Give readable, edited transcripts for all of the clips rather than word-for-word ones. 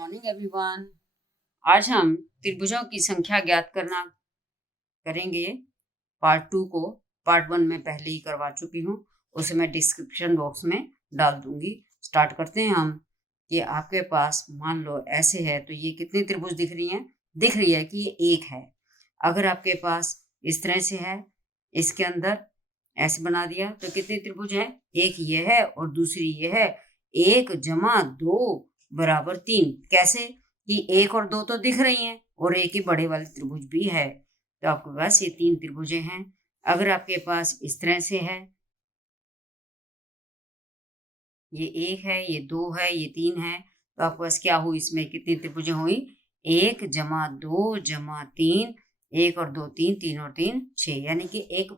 Morning everyone. आज हम त्रिभुजों की संख्या ज्ञात करना करेंगे। पार्ट 2 को पार्ट 1 में पहले ही करवा चुकी हूँ, उसे मैं डिस्क्रिप्शन बॉक्स में डाल दूंगी। स्टार्ट करते हैं हम। कि आपके पास मान लो ऐसे है तो ये कितनी त्रिभुज दिख रही हैं? दिख रही है कि ये एक है। अगर आपके पास इस तरह से है, इसके अंदर ऐसे बना दिया तो कितनी त्रिभुज है? एक ये है और दूसरी ये है। 1 जमा 2 बराबर 3। कैसे कि 1 और 2 तो दिख रही हैं और एक ही बड़े वाली त्रिभुज भी है, तो आपके पास ये 3 त्रिभुजें हैं। अगर आपके पास इस तरह से है, ये 1 है, ये 2 है, ये 3 है, तो आपके पास क्या हुई? इसमें कितनी त्रिभुजें हुई? 1 जमा 2 जमा 3, 1 और 2 3, 3 और 3 6, यानी कि एक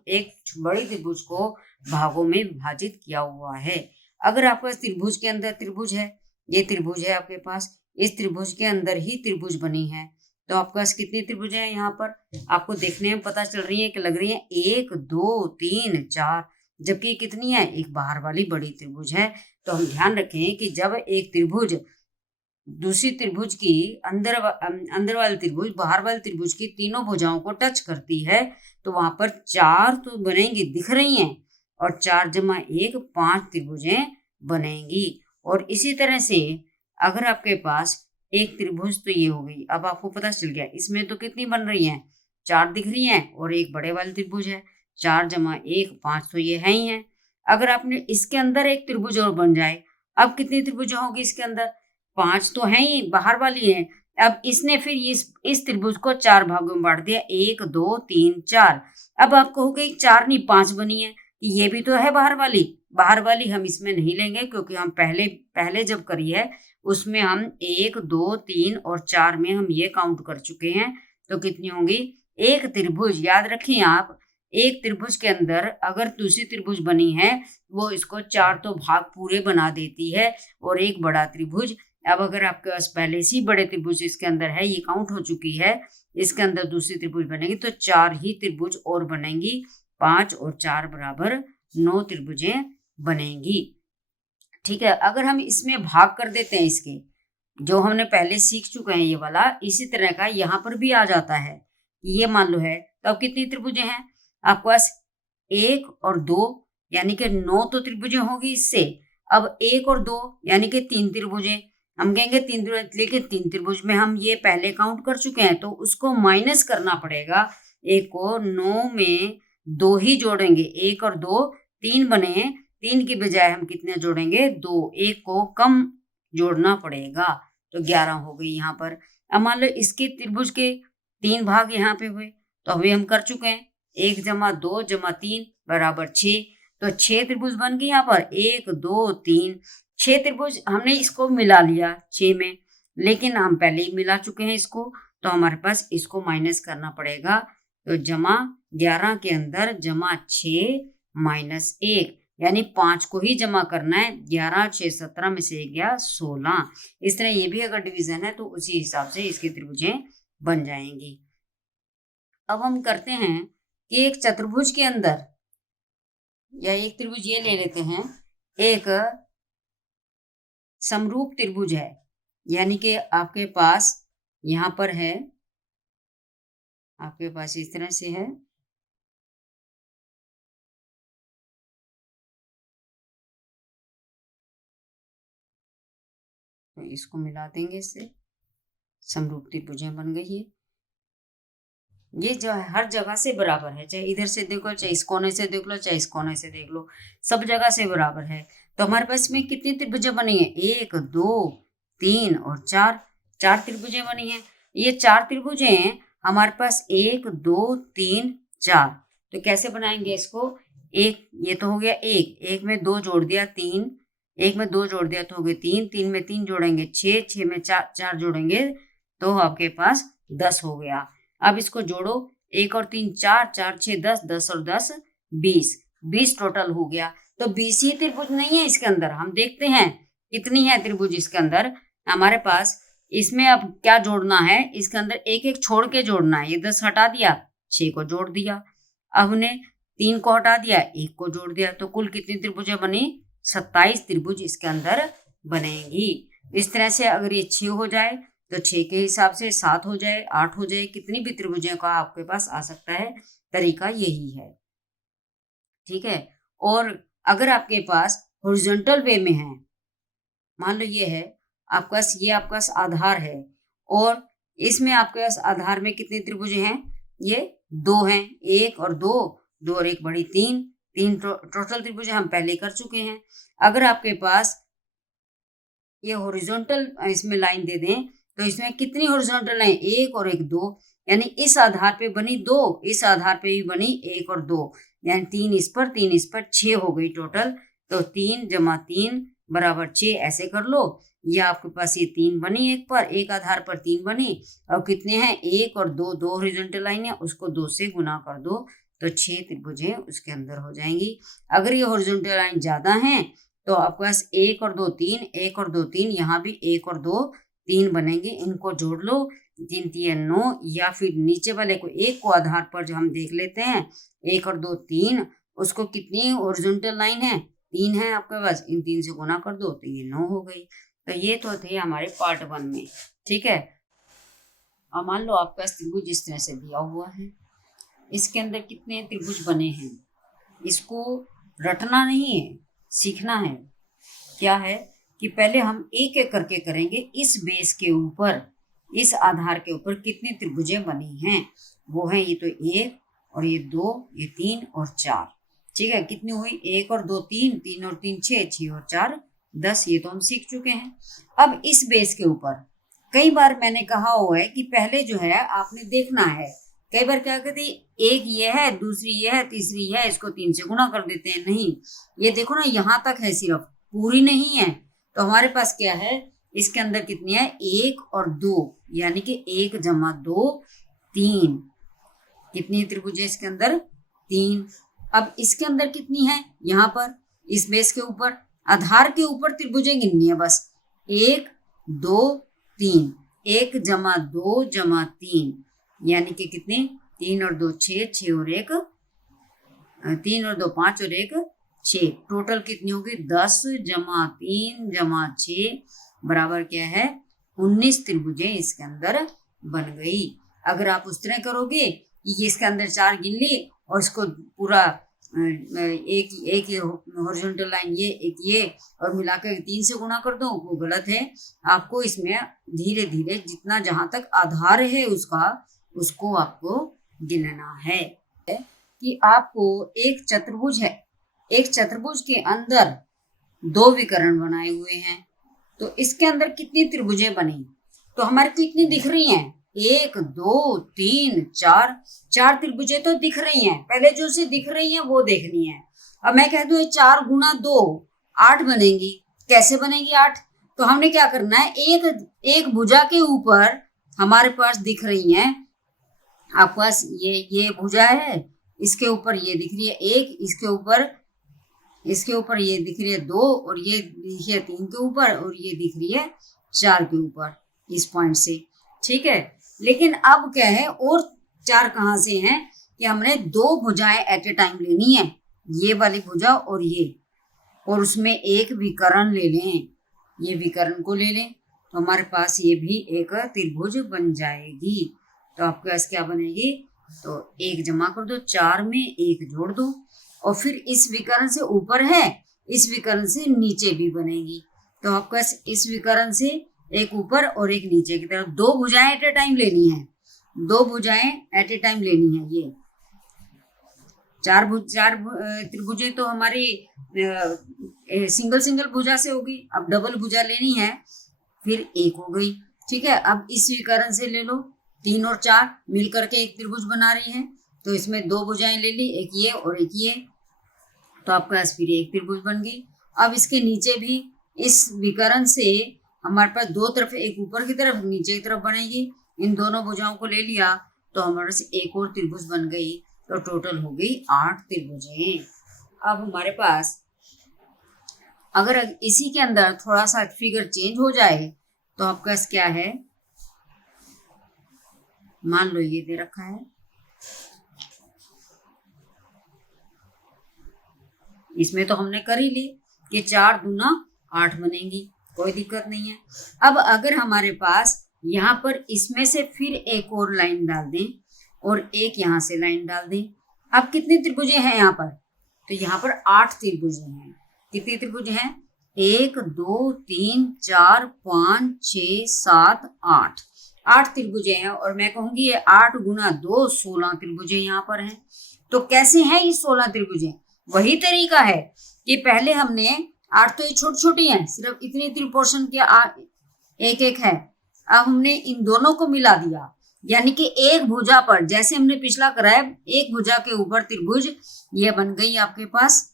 बड़ी त्रिभुज को भागों में विभाजित किया हुआ है। अगर आपके पास त्रिभुज के अंदर त्रिभुज है, ये त्रिभुज है आपके पास, इस त्रिभुज के अंदर ही त्रिभुज बनी है, तो आपके पास कितनी त्रिभुजें हैं? यहाँ पर आपको देखने में पता चल रही है कि लग रही है 1 2 3 4, जबकि कितनी है? एक बाहर वाली बड़ी त्रिभुज है। तो हम ध्यान रखें कि जब एक त्रिभुज दूसरी त्रिभुज की अंदर वाली त्रिभुज बाहर वाली त्रिभुज की तीनों भुजाओं को टच करती है, तो वहां पर 4 तो बनेंगी, दिख रही हैं, और 4 जमा 1 5 त्रिभुजें बनेंगी। और इसी तरह से अगर आपके पास एक त्रिभुज, तो ये हो गई। अब आपको पता चल गया इसमें तो कितनी बन रही हैं? 4 दिख रही हैं और एक बड़े वाली त्रिभुज है। 4 जमा 1 5, तो ये है ही है। अगर आपने इसके अंदर एक त्रिभुज और बन जाए, अब कितनी त्रिभुज होगी इसके अंदर? 5 तो है ही, बाहर वाली है। अब इसने फिर इस त्रिभुज को 4 भागों में बांट दिया, 1 2 3 4। अब आपको हो गई 4 नहीं 5 बनी है, ये भी तो है बाहर वाली। बाहर वाली हम इसमें नहीं लेंगे, क्योंकि हम पहले जब करी है उसमें हम 1 2 3 और 4 में हम ये काउंट कर चुके हैं। तो कितनी होंगी? एक त्रिभुज, याद रखिए आप, एक त्रिभुज के अंदर अगर दूसरी त्रिभुज बनी है, वो इसको 4 तो भाग पूरे बना देती है और एक बड़ा त्रिभुज। अब अगर आपके पास पहले से ही बड़े त्रिभुज इसके अंदर है, ये काउंट हो चुकी है, इसके अंदर दूसरी त्रिभुज बनेगी तो 4 ही त्रिभुज और बनेंगी। 5 और 4 बराबर 9 त्रिभुजें बनेंगी। ठीक है। अगर हम इसमें भाग कर देते हैं, इसके जो हमने पहले सीख चुके हैं ये वाला, इसी तरह का यहाँ पर भी आ जाता है। ये मान लो है, तो अब कितनी त्रिभुजें हैं आपके पास? 1 और 2, यानी कि 9 तो त्रिभुजें होगी इससे। अब 1 और 2 यानी कि 3 त्रिभुजें। हम कहेंगे 3 त्रिभुज, लेकिन 3 त्रिभुज में हम ये पहले काउंट कर चुके हैं, तो उसको माइनस करना पड़ेगा। 1 को 9 में 2 ही जोड़ेंगे, 1 और 2 3 बने, 3 की बजाय हम कितने जोड़ेंगे? 2। 1 को कम जोड़ना पड़ेगा, तो 11 हो गई यहाँ पर। अब मान लो इसके त्रिभुज के 3 भाग यहाँ पे हुए, तो अभी हम कर चुके हैं। 1 जमा 2 जमा 3 बराबर 6, तो 6 त्रिभुज बन गई यहाँ पर। 1 2 3 6 त्रिभुज हमने इसको मिला लिया 6 में, लेकिन हम पहले ही मिला चुके हैं इसको, तो हमारे पास इसको माइनस करना पड़ेगा। तो जमा 11 के अंदर जमा 6 माइनस 1, यानी 5 को ही जमा करना है। 11 6 17 में से 1 गया 16। इस तरह ये भी अगर डिवीजन है तो उसी हिसाब से इसकी त्रिभुजें बन जाएंगी। अब हम करते हैं कि एक चतुर्भुज के अंदर, या एक त्रिभुज ये ले लेते हैं, एक समरूप त्रिभुज है, यानी कि आपके पास यहाँ पर है, आपके पास इस तरह से है, तो इसको मिला देंगे, इससे समरूप त्रिभुजें बन गई है। ये जो है हर जगह से बराबर है, चाहे इधर से देख लो, चाहे इस कोने से देख लो, चाहे इस कोने से देख लो, सब जगह से बराबर है। तो हमारे पास में कितनी त्रिभुजें बनी है? 1 2 3 और 4, 4 त्रिभुजें बनी है। ये 4 त्रिभुजें हमारे पास 1 2 3 4, तो कैसे बनाएंगे इसको? एक ये तो हो गया, एक में 2 जोड़ दिया 3, 1 में 2 जोड़ दिया तो हो गए 3, 3 में 3 जोड़ेंगे 6, 6 में 4 जोड़ेंगे तो आपके पास 10 हो गया। अब इसको जोड़ो, 1 और 3 4, 4 6 10, 10 और 10 20, 20 टोटल हो गया। तो 20 ही त्रिभुज नहीं है इसके अंदर। हम देखते हैं कितनी है त्रिभुज इसके अंदर हमारे पास। इसमें अब क्या जोड़ना है? इसके अंदर एक एक छोड़ के जोड़ना है। ये 10 हटा दिया, 6 को जोड़ दिया। अब हमने 3 को हटा दिया, 1 को जोड़ दिया, तो कुल कितनी त्रिभुजें बनी? 27 त्रिभुज इसके अंदर बनेंगी। इस तरह से अगर ये 6 हो जाए तो 6 के हिसाब से 7 हो जाए, 8 हो जाए, कितनी भी त्रिभुजों का आपके पास आ सकता है, तरीका यही है। ठीक है। और अगर आपके पास हॉरिजॉन्टल वे में है, मान लो ये है आपका, ये आपका आधार है और इसमें आपके पास आधार में कितने त्रिभुज हैं, ये 2 हैं, 1 और 2, 2 और 1 बड़ी 3, 3 टोटल त्रिभुज हम पहले कर चुके हैं। अगर आपके पास ये हॉरिजॉन्टल इसमें लाइन दे दें तो इसमें कितनी हॉरिजॉन्टल लाइन, 1 और 1 2, यानी इस आधार पे बनी 2, इस आधार पे भी बनी 1 और 2, यानी 3 इस पर 3 इस पर 6 हो गई टोटल। तो 3 + 3 = 6 ऐसे कर लो। ये आपके पास ये 3 बनी, एक पर, एक आधार पर 3 बनी, और कितने हैं, 1 और 2, 2 हॉरिजॉन्टल लाइन है, उसको 2 से गुना कर दो तो 6 त्रिभुजें उसके अंदर हो जाएंगी। अगर ये हॉरिजॉन्टल लाइन ज्यादा है तो आपके पास 1 और 2 3, 1 और 2 3, यहाँ भी 1 और 2 3 बनेंगे, इनको जोड़ लो, 3 3 9, या फिर नीचे वाले को 1 को आधार पर जो हम देख लेते हैं, 1 और 2 3, उसको कितनी हॉरिजॉन्टल लाइन है, 3 है आपके पास, इन 3 से गुना कर दो तो ये 9 हो गई। तो ये तो थे हमारे पार्ट 1 में। ठीक है। अब मान लो आपका त्रिभुज इस तरह से दिया हुआ है, इसके अंदर कितने त्रिभुज बने हैं, इसको रटना नहीं है, सीखना है। क्या है कि पहले हम एक एक करके करेंगे, इस बेस के ऊपर, इस आधार के ऊपर कितनी त्रिभुजें बनी हैं, वो है ये तो 1 और ये 2, ये 3 और 4। ठीक है। कितनी हुई, 1 और 2 3, 3 और 3 6, 6 और 4 10, ये तो हम सीख चुके हैं। अब इस बेस के ऊपर कई बार मैंने कहा हुआ है कि पहले जो है आपने देखना है, कई बार क्या कहते हैं, एक ये है, दूसरी ये है, तीसरी है, इसको 3 से गुना कर देते हैं, नहीं, ये देखो ना यहाँ तक है, सिर्फ पूरी नहीं है। तो हमारे पास क्या है, इसके अंदर कितनी है, 1 और 2, यानी कि 1 + 2 3, कितनी त्रिभुज है इसके अंदर, 3। अब इसके अंदर कितनी है, यहाँ पर इस बेस के ऊपर, आधार के ऊपर त्रिभुजें गिननी है बस, 1 2 3, 1 + 2 + 3, यानी कि कितने, 3 और 2 6, 6 और 1 3 और 2 5 और 1 6, टोटल कितनी होगी, 10 + 3 + 6 बराबर क्या है, 19 त्रिभुजें इसके अंदर बन गई। अगर आप उस तरह करोगे कि इसके अंदर 4 गिन ली और इसको पूरा एक हॉरिजॉन्टल लाइन ये, एक ये, और मिलाकर 3 से गुणा कर दो, वो गलत है। आपको इसमें धीरे धीरे जितना जहां तक आधार है उसका, उसको आपको गिनना है। कि आपको एक चतुर्भुज है, एक चतुर्भुज के अंदर 2 विकर्ण बनाए हुए हैं, तो इसके अंदर कितनी त्रिभुजें बनी, तो हमारे को इतनी दिख रही हैं, 1 2 3 4, 4 त्रिभुजें तो दिख रही हैं, पहले जो से दिख रही हैं वो देखनी है। अब मैं कह दूं 4 × 2 8 बनेगी, कैसे बनेगी 8, तो हमने क्या करना है, एक भुजा के ऊपर हमारे पास दिख रही हैं, आपके पास ये भुजा है, इसके ऊपर ये दिख रही है 1, इसके ऊपर ये दिख रही है 2, और ये दिख रही है 3 के ऊपर, और ये दिख रही है 4 के ऊपर, इस पॉइंट से। ठीक है। लेकिन अब क्या है, और 4 कहाँ से हैं कि हमने 2 भुजाएं एट ए टाइम लेनी है, ये वाली भुजा और ये, और उसमें एक विकर्ण ले लें, ये विकर्ण को ले लें, तो हमारे पास ये भी एक त्रिभुज बन जाएगी। तो आपके पास क्या बनेगी, तो 1 जमा कर दो, 4 में 1 जोड़ दो, और फिर इस विकर्ण से ऊपर है, इस विकर्ण से नीचे भी बनेगी, तो आपके पास इस विकर्ण से एक ऊपर और एक नीचे की तरफ 2 भुजाएं एट ए टाइम लेनी है, 2 भुजाएं एट ए टाइम लेनी है। ये 4 त्रिभुजें तो हमारी सिंगल भुजा से होगी, अब डबल भुजा लेनी है, फिर 1 हो गई। ठीक है। अब इस विकर्ण से ले लो, 3 और 4 मिलकर के एक त्रिभुज बना रही है, तो इसमें 2 भुजाएं ले ली, एक ये और एक ये, तो आपके पास फिर एक त्रिभुज बन गई। अब इसके नीचे भी इस विकर्ण से हमारे पास 2 तरफ, एक ऊपर की तरफ नीचे की तरफ बनेगी, इन दोनों भुजाओं को ले लिया तो हमारे पास एक और त्रिभुज बन गई, तो टोटल हो गई 8 त्रिभुजें। अब हमारे पास अगर इसी के अंदर थोड़ा सा फिगर चेंज हो जाए तो आपके पास क्या है, मान लो ये दे रखा है, इसमें तो हमने कर ही ली कि 4 दूना 8 बनेगी, कोई दिक्कत नहीं है। अब अगर हमारे पास यहाँ पर इसमें से फिर एक और लाइन डाल दें और एक यहाँ से लाइन डाल दें, अब कितने त्रिभुजें हैं यहाँ पर? तो यहाँ पर 8 त्रिभुजें हैं। कितने त्रिभुज हैं? 1 2 3 4 5 6 7 8 8 त्रिभुजें हैं। और मैं कहूंगी ये 8 गुना 2 16 त्रिभुजें यहाँ पर हैं। तो कैसे हैं ये 16 त्रिभुजें? वही तरीका है कि पहले हमने 8 तो ये छोटी छोटी हैं, सिर्फ इतनी इतनी पोर्शन के एक एक है। अब हमने इन दोनों को मिला दिया, यानी कि एक भुजा पर, जैसे हमने पिछला कराया, एक भुजा के ऊपर त्रिभुज, ये बन गई आपके पास।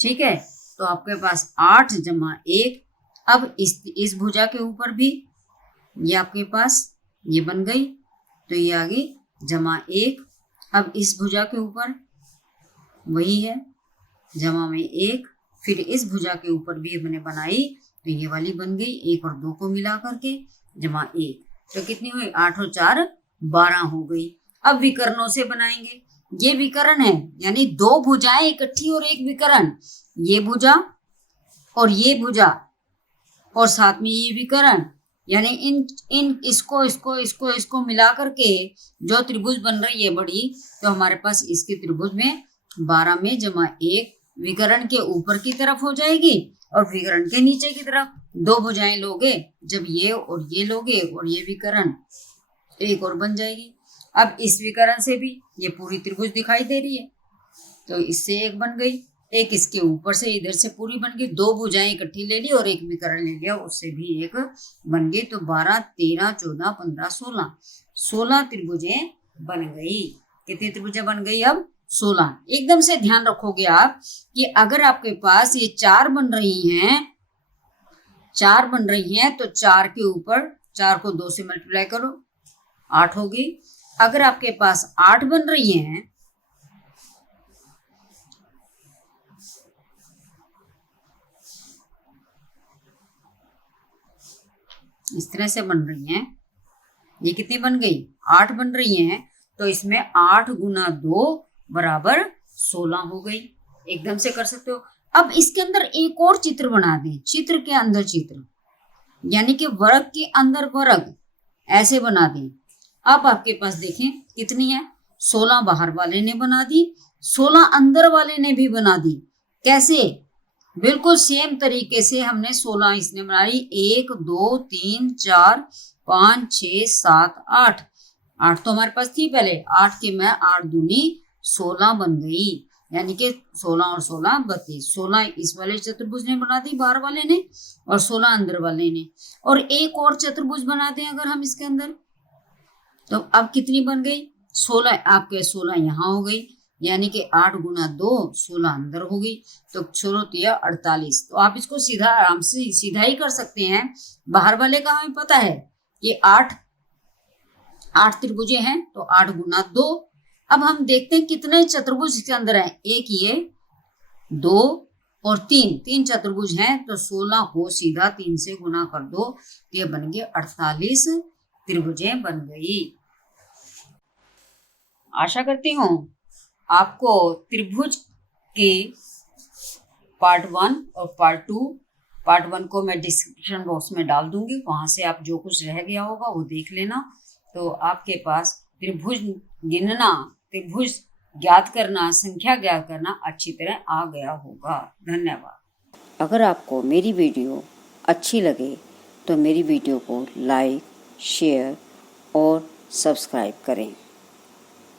ठीक है, तो आपके पास 8 जमा 1। अब इस भुजा के ऊपर भी ये आपके पास ये बन गई, तो ये आ गई जमा 1। अब इस भुजा के ऊपर वही है, जमा में 1। फिर इस भुजा के ऊपर भी हमने बनाई, तो ये वाली बन गई, 1 और 2 को मिला करके जमा 1। तो कितनी हुई? 8 और 4 12 हो गई। अब विकर्णों से बनाएंगे। ये विकर्ण है, यानी 2 भुजाएं इकट्ठी और एक विकर्ण। ये भुजा और ये भुजा और साथ में ये विकर्ण, यानी इन इसको मिला करके जो त्रिभुज बन रही है बड़ी, तो हमारे पास इसके त्रिभुज में 12 में जमा 1 विकर्ण के ऊपर की तरफ हो जाएगी और विकर्ण के नीचे की तरफ 2 भुजाएं लोगे, जब ये और ये लोगे और ये विकर्ण, एक और बन जाएगी। अब इस विकर्ण से भी ये पूरी त्रिभुज दिखाई दे रही है, तो इससे एक बन गई, एक इसके ऊपर से इधर से पूरी बन गई। 2 भुजाएं इकट्ठी ले ली और एक विकर्ण ले लिया, उससे भी एक बन गई। तो 12 13 14 15 16 त्रिभुजें बन गई। कितनी त्रिभुजें बन गई? अब 16। एकदम से ध्यान रखोगे आप कि अगर आपके पास ये 4 बन रही हैं, 4 बन रही हैं, तो 4 के ऊपर 4 को 2 से मल्टीप्लाई करो, 8 होगी। अगर आपके पास 8 बन रही हैं, इस तरह से बन रही हैं, ये कितनी बन गई? 8 बन रही हैं, तो इसमें 8 गुना 2 बराबर 16 हो गई। एकदम से कर सकते हो। अब इसके अंदर एक और चित्र बना दें, चित्र के अंदर चित्र, यानी कि वर्ग के अंदर वर्ग, ऐसे बना दें। अब आपके पास देखें कितनी है? 16 बाहर वाले ने बना दी, 16 अंदर वाले ने भी बना दी। कैसे? बिल्कुल सेम तरीके से हमने 16 इसने बनाई, 1 2 3 4 5 6 7 8। 8 तो हमारे पास थी पहले, 8 की मैं 8 दूनी 16 बन गई, यानी कि 16 और 16 32। 16 इस वाले चतुर्भुज ने बना दी बाहर वाले ने, और 16 अंदर वाले ने। और एक और चतुर्भुज बना दें अगर हम इसके अंदर, तो अब कितनी बन गई? 16 आपके 16 यहाँ हो गई, यानी कि 8 गुना 2 16 अंदर हो गई, तो 16 तिया 48। तो आप इसको सीधा आराम से सीधा ही कर सकते हैं। बाहर वाले का हमें पता है कि 8 त्रिभुजें हैं, तो 8 गुना 2। अब हम देखते हैं कितने चतुर्भुज इसके अंदर हैं। एक ये, 2 और 3 चतुर्भुज हैं, तो 16 को सीधा 3 से गुना कर दो, तो ये बन गए 48 त्रिभुजें बन गई। आशा करती हूँ आपको त्रिभुज के पार्ट 1 और पार्ट 2, पार्ट 1 को मैं डिस्क्रिप्शन बॉक्स में डाल दूंगी, वहां से आप जो कुछ रह गया होगा वो देख लेना। तो आपके पास त्रिभुज गिनना, त्रिभुज ज्ञात करना, संख्या ज्ञात करना अच्छी तरह आ गया होगा। धन्यवाद। अगर आपको मेरी वीडियो अच्छी लगे तो मेरी वीडियो को लाइक, शेयर और सब्सक्राइब करें।